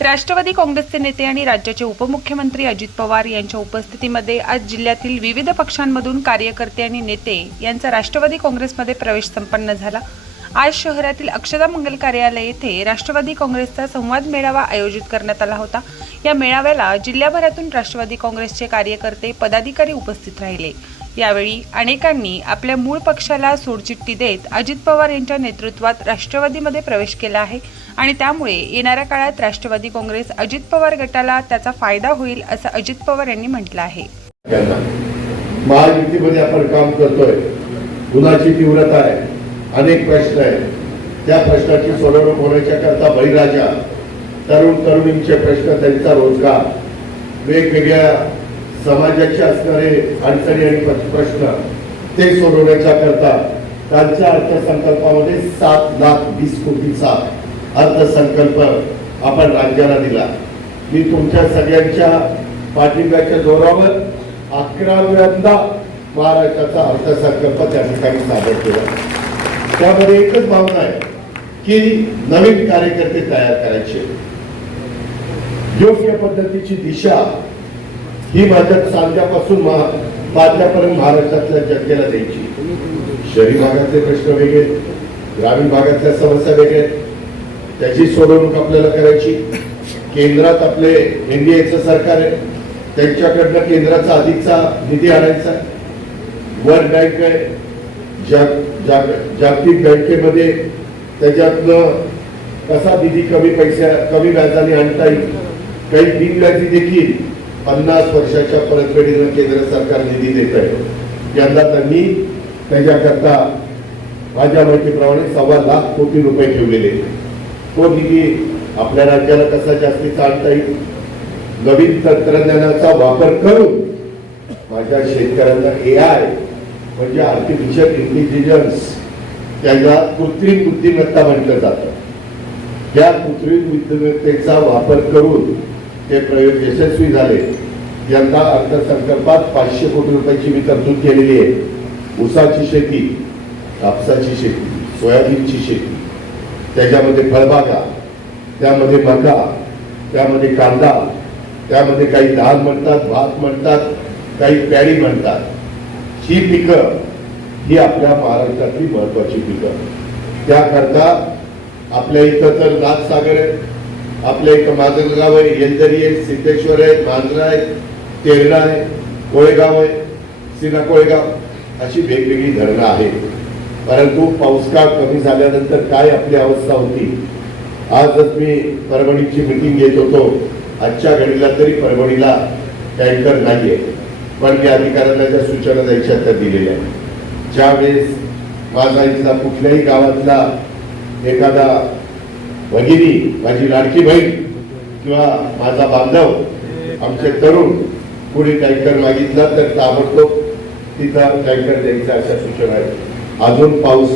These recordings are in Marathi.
राष्ट्रवादी काँग्रेसचे नेते आणि राज्याचे उपमुख्यमंत्री अजित पवार यांच्या उपस्थितीमध्ये आज जिल्ह्यातील विविध पक्षांमधून कार्यकर्ते आणि नेते यांचा राष्ट्रवादी काँग्रेसमध्ये प्रवेश संपन्न झाला. आज शहरातील अक्षदा मंगल कार्यालय येथे राष्ट्रवादी काँग्रेसचा संवाद मेळावा आयोजित करण्यात आला होता. या मेळाव्याला जिल्ह्याभरातून राष्ट्रवादी काँग्रेसचे कार्यकर्ते पदाधिकारी उपस्थित राहिले. यावेळी अनेकांनी आपल्या मूळ पक्षाला सोडचिठ्ठी देत अजित पवार यांच्या नेतृत्वात राष्ट्रवादीमध्ये प्रवेश केला आहे. आणि त्यामुळे येणाऱ्या काळात राष्ट्रवादी काँग्रेस अजित पवार गटाला त्याचा फायदा होईल असं अजित पवार यांनी म्हटलं आहे. महायुतीमध्ये आपण काम करतोय. गुन्हाची तीव्रता आहे. अनेक प्रश्न आहेत. त्या प्रश्नाची सोडवणूक होण्याच्या करता बळीराजा तरुण तरुणींचे प्रश्न त्यांचा रोजगार वेगवेगळ्या समाजाचे असणारे अडचणी आणि प्रश्न ते सोडवण्याच्या करता त्यांच्या अर्थसंकल्पामध्ये सात लाख वीस कोटीचा अर्थसंकल्प आपण राज्याला दिला. मी तुमच्या सगळ्यांच्या पाठिंब्याच्या जोरावर अकराव्यांदा महाराष्ट्राचा अर्थसंकल्प त्या ठिकाणी सादर केला. त्यामध्ये एकच भावना आहे की नवीन कार्यकर्ते तयार करायचे. योग्य पद्धतीची दिशा ही माझ्या सांध्यापासून महा- महाराष्ट्रातल्या जनतेला द्यायची. शहरी भागातले प्रश्न वेगळे ग्रामीण भागातल्या समस्या वेगळे त्याची सोडवणूक आपल्याला करायची. केंद्रात आपले एनडीएचं सरकार आहे. त्यांच्याकडनं केंद्राचा अधिकचा निधी आणायचा वर्ल्ड बँक आहे. जाग- जाग- जागतिक बँकेमध्ये त्याच्यातनं कसा निधी कमी पैसा कमी व्याजाने आणता येईल? काही बिनव्याजी देखील पन्नास वर्षाच्या परतफेडीनं केंद्र सरकार निधी देत आहे. यंदा त्यांनी त्याच्याकरता माझ्या माहितीप्रमाणे सव्वा लाख कोटी रुपये ठेवलेले आहेत. तो निधी आपल्या राज्याला कसा जास्तीत आणता येईल? नवीन तंत्रज्ञानाचा वापर करून माझ्या शेतकऱ्यांना ए आय म्हणजे आर्टिफिशियल इंटेलिजन्स त्याला कृत्रिम बुद्धिमत्ता म्हटलं जातं. त्या कृत्रिम बुद्धिमत्तेचा वापर करून ते प्रयोग यशस्वी झाले. यंदा अर्थसंकल्पात पाचशे कोटी रुपयाची मी तरतूद केलेली आहे. ऊसाची शेती कापसाची शेती सोयाबीनची शेती त्याच्यामध्ये फळबागा त्यामध्ये मका त्यामध्ये कांदा त्यामध्ये काही दाल म्हणतात भात म्हणतात काही पॅडी म्हणतात. ही पिकं ही आपल्या महाराष्ट्रातली महत्वाची पिकं. त्याकरता आपल्या इथं तर राजसागर आहे आपल्या इथं माजलगाव आहे येलदरी आहे सिद्धेश्वर आहे मांजरा आहे तेरणा आहे कोळेगाव आहे सिना कोळेगाव अशी वेगवेगळी धरणं आहेत. परंतु पाऊसकाळ कमी झाल्यानंतर काय आपली अवस्था होती? आजच मी परभणीची मिटिंग घेत होतो. आजच्या घडीला तरी परभणीला टँकर नाहीये. पण मी अधिकाऱ्यांना ज्या सूचना द्यायच्या त्या दिलेल्या आहेत. ज्यावेळेस माझा इथला कुठल्याही गावातला एखादा भगिनी माझी लाडकी बहीण किंवा माझा बांधव आमचे तरुण कोणी टँकर मागितला तर ताबडतोब तिथं टँकर द्यायचा अशा सूचना आहेत. अजून पाऊस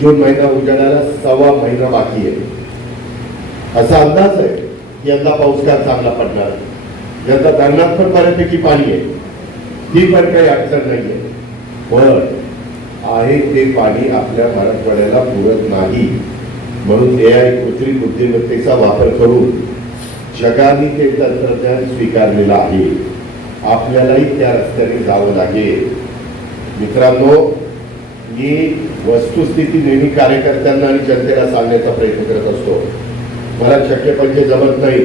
जून महिना उजाडायला सव्वा महिना बाकी आहे. असा अंदाज आहे की यंदा पाऊस काय चांगला पडणार यंदा धरणात पण बऱ्यापैकी पाणी आहे. ती पण काही अडचण नाही आहे पण आहे ते पाणी आपल्या मराठवाड्याला पुरत नाही. म्हणून ए आय कृत्रिम बुद्धिमत्तेचा वापर करून जगाने ते तंत्रज्ञान स्वीकारलेलं आहे. आपल्यालाही त्या रस्त्याने जावं लागेल. मित्रांनो मी वस्तुस्थिती नेहमी कार्यकर्त्यांना आणि जनतेला सांगण्याचा प्रयत्न करत असतो. मला शक्य पंचे जमत नाही.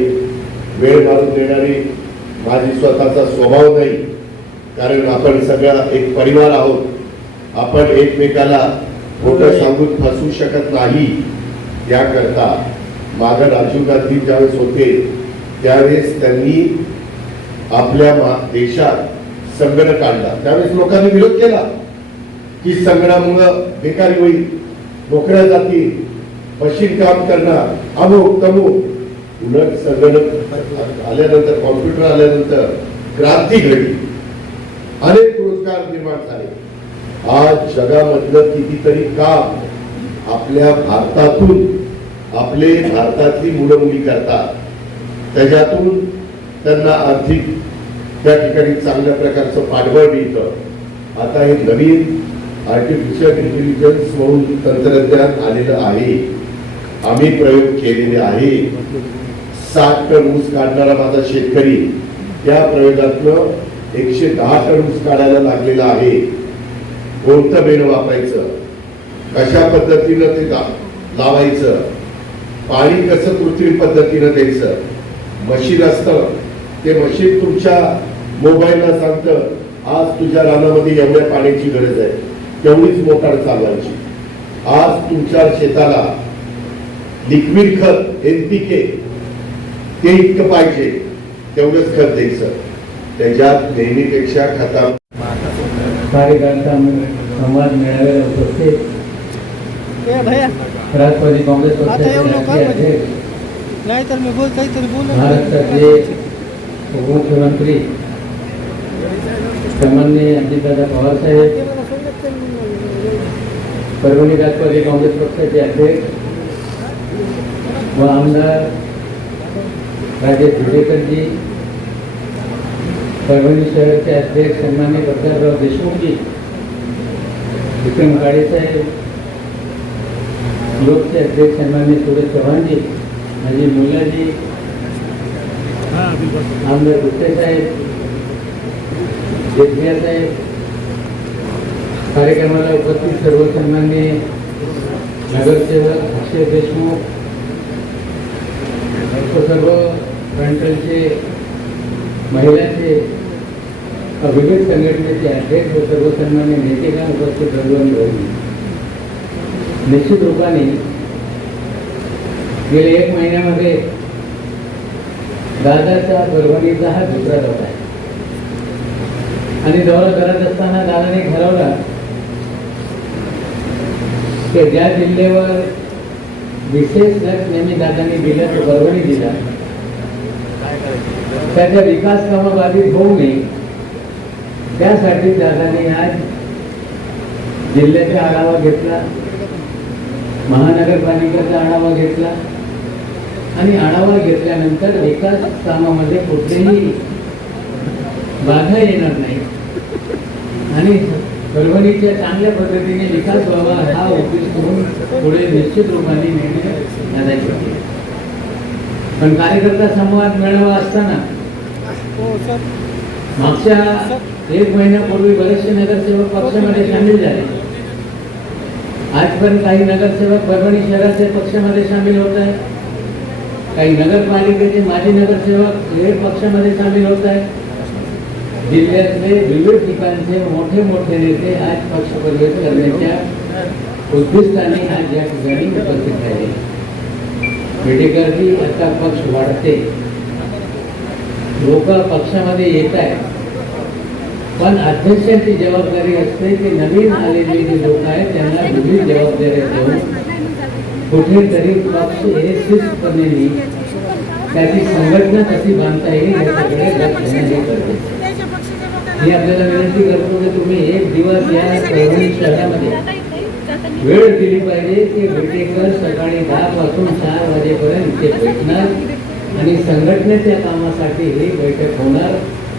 वेळ मारून देणारी माझी स्वतःचा स्वभाव नाही. कारण आपण सगळा एक परिवार आहोत. आपण एकमेकाला खोटं सांगून फसवू शकत नाही. याकरता मागं राजीव गांधी ज्यावेळेस होते त्यावेळेस त्यांनी आपल्या देशात संगणक आणला. त्यावेळेस लोकांनी विरोध केला. की संगणकामुळं बेकारी होईल नोकऱ्या जातील मशीन काम करणार अमुक तमुक. उलट संगणक आल्यानंतर कॉम्प्युटर आल्यानंतर क्रांती घडली. अनेक रोजगार निर्माण झाले. आज जगामधलं कितीतरी काम आपल्या भारतातून आपले भारतातली मुलं मुली करतात. त्याच्यातून त्यांना आर्थिक त्या ठिकाणी चांगल्या प्रकारचं पाठबळ मिळतं. आता हे नवीन आर्टिफिशियल इंटेलिजन्स म्हणून तंत्रज्ञान आलेलं आहे. आम्ही प्रयोग केलेले आहे. साठ टन ऊस काढणारा माझा शेतकरी त्या प्रयोगातनं एकशे दहा टन ऊस काढायला लागलेला आहे. कोणतं बेण वापरायचं. कशा पद्धतीनं ते लावायचं? पाणी कसं कृत्रिम पद्धतीनं द्यायचं? मशीन असतं. ते मशीन तुमच्या मोबाईलला सांगतं आज तुझ्या रानामध्ये एवढ्या पाण्याची गरज आहे. तेवढीच मोटार चालवायची. आज तुमच्या शेताला लिक्विड खत एनपीके ते इतकं पाहिजे तेवढंच खत द्यायचं. त्याच्यात नेहमीपेक्षा खता कार्यकर्ता संवाद मेळाव्याला उपस्थित. राष्ट्रवादी काँग्रेस आता येऊ पक्षाचे नका. राष्ट्रीय अध्यक्ष नाही तर मी बोल काहीतरी बोल महाराष्ट्राचे उपमुख्यमंत्री सन्माननीय अजितदादा पवार साहेब परभणी राष्ट्रवादी काँग्रेस पक्षाचे अध्यक्ष व आमदार राजेश धुळेकरजी परभणी शहराचे अध्यक्ष सन्मान्य प्रतापराव देशमुखजी विक्रम काळेसाहेब लोकचे अध्यक्ष सन्मान्य सुरेश चव्हाणजी माझी मुलाजी आमदार गुट्टेसाहेब जेठिया साहेब कार्यक्रमाला उपस्थित सर्वसन्मान्य नगरसेवक अक्षय देशमुख सर्व फ्रंटलचे महिलांचे विविध संघटनेचे अध्यक्ष व सर्व सन्मान्य उपस्थित रघुवंत भाऊ निश्चित रूपाने गेल्या एक महिन्यामध्ये दादाचा परभणीचा हा दुसरा दौरा आहे. आणि दौरा करत असताना दादाने ठरवला की ज्या जिल्ह्यावर विशेष लक्ष नेहमी दादांनी दिलं तो परभणी दिला त्याच्या विकास कामा बाधित होऊ नये. त्यासाठी दादांनी आज जिल्ह्याचा आढावा घेतला महानगरपालिकेचा आढावा घेतला आणि आढावा घेतल्यानंतर विकास कामामध्ये कुठलीही बाधा येणार नाही. आणि परभणीच्या चांगल्या पद्धतीने विकास व्हावा हा उद्देश करून पुढे निश्चित रूपाने निर्णय होते. पण कार्यकर्ता संवाद मेळावा असताना हो मागच्या एक महिन्यापूर्वी बरेचसे नगरसेवक पक्षामध्ये सामील झाले. आजपर्यंत काही नगरसेवक परभणी शहराचे पक्षामध्ये सामील होत आहे काही नगरपालिकेचे माजी नगरसेवक हे पक्षामध्ये सामील होत आहे जिल्ह्यातले विविध ठिकाणचे मोठे मोठे नेते आज पक्ष प्रवेश करण्याच्या उद्दिष्टाने आज या ठिकाणी उपस्थित झाले पेडेकरजी आता पक्ष वाढते. लोक पक्षामध्ये येत आहेत. पण अध्यक्षाची जबाबदारी असते की नवीन आलेले जे लोक आहेत त्यांना विविध जबाबदाऱ्या देऊन कुठेतरी पक्ष हे शिस्तपणे त्याची संघटना कशी बांधता येईल याच्याकडे लक्ष देणे हे गरजेचं मी आपल्याला विनंती करतो की तुम्ही एक दिवस या परभणी शहरामध्ये वेळ दिली पाहिजे की बेटेकर सकाळी दहा पासून चार वाजेपर्यंत इथे भेटणार आणि संघटनेच्या कामासाठी ही बैठक होणार.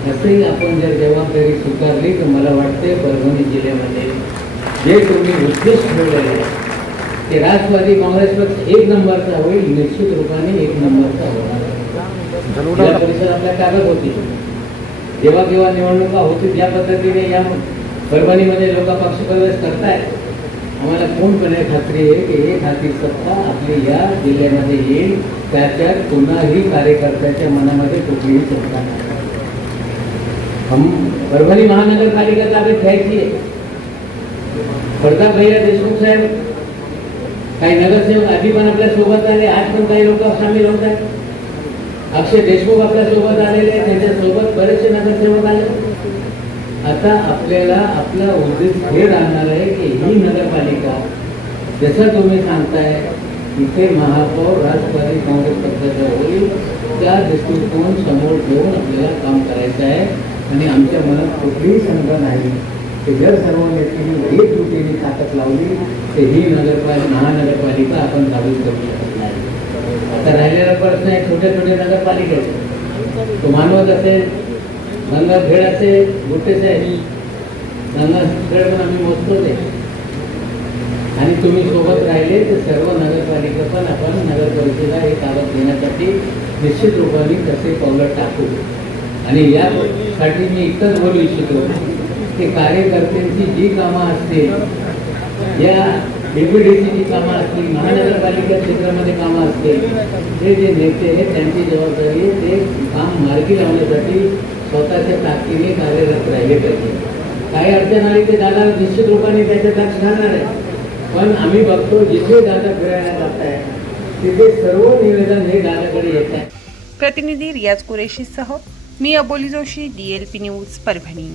असेही आपण जर जबाबदारी स्वीकारली तर मला वाटते परभणी जिल्ह्यामध्ये जे तुम्ही उद्देश ठेवलेले आहे ते राष्ट्रवादी काँग्रेस पक्ष एक नंबरचा होईल निश्चित रूपाने एक नंबरचा होणार या परिसर आपल्या कागद होती जेव्हा केव्हा निवडणुका होतील त्या पद्धतीने या परभणीमध्ये लोक पक्षप्रवेश करतायत आम्हाला पूर्णपणे खात्री आहे की एक हाती सत्ता आपली या जिल्ह्यामध्ये येईल त्याच्यात कोणाही कार्यकर्त्याच्या मनामध्ये कुठलीही सत्ता नाही. हम परभणी महानगरपालिका ताब्यात घ्यायची आहे. प्रताप भैया देशमुख साहेब काही नगरसेवक आधी पण आपल्यासोबत आले आज पण काही लोक सामील होत आहेत. अक्षय देशमुख आपल्यासोबत आलेले आहेत त्यांच्यासोबत बरेचसे नगरसेवक आले. आता आपल्याला आपला उद्देश हे राहणार आहे की ही नगरपालिका जसं तुम्ही सांगताय इथे महापौर राष्ट्रवादी काँग्रेस पक्षाचा होईल त्या दृष्टिकोन समोर ठेवून आपल्याला काम करायचं आहे. आणि आमच्या मनात कुठलीही शंका नाही की जर सर्व नेत्यांनी एक कृतीने ताकद लावली तर ही नगरपालिका महानगरपालिका आपण ताब्यात करू शकत नाही. आता राहिलेला प्रश्न आहे छोट्या छोट्या नगरपालिकेचे तो मानवत असेल गंगाखेड असेल गुट्टे साहेब गंगाखेड पण आम्ही मोजतो ते आणि तुम्ही सोबत राहिले तर सर्व नगरपालिका पण आपण नगर परिषदेला हे कागद घेण्यासाठी निश्चित रूपाने कसे पावलं टाकू. आणि यासाठी मी इतकंच बोलू इच्छितो की कार्यकर्त्यांची जी कामं असतील या डीपीडीसीची कामं असतील महानगरपालिका क्षेत्रामध्ये कामं असतील ते जे नेते आहेत त्यांची जबाबदारी ते काम मार्गी लावण्यासाठी स्वतःच्या ताकदीने कार्यरत राहिले पाहिजे. काही अडचण आली ते दादा निश्चित रूपाने त्याच्या लक्ष घालणार आहे. पण आम्ही बघतो जिथे दादा फिरायला जात आहे तिथे सर्व निवेदन हे दादाकडे येत आहे. प्रतिनिधी रियाज कुरेशीसह मी Aboli Joshi D L P news Parbhani.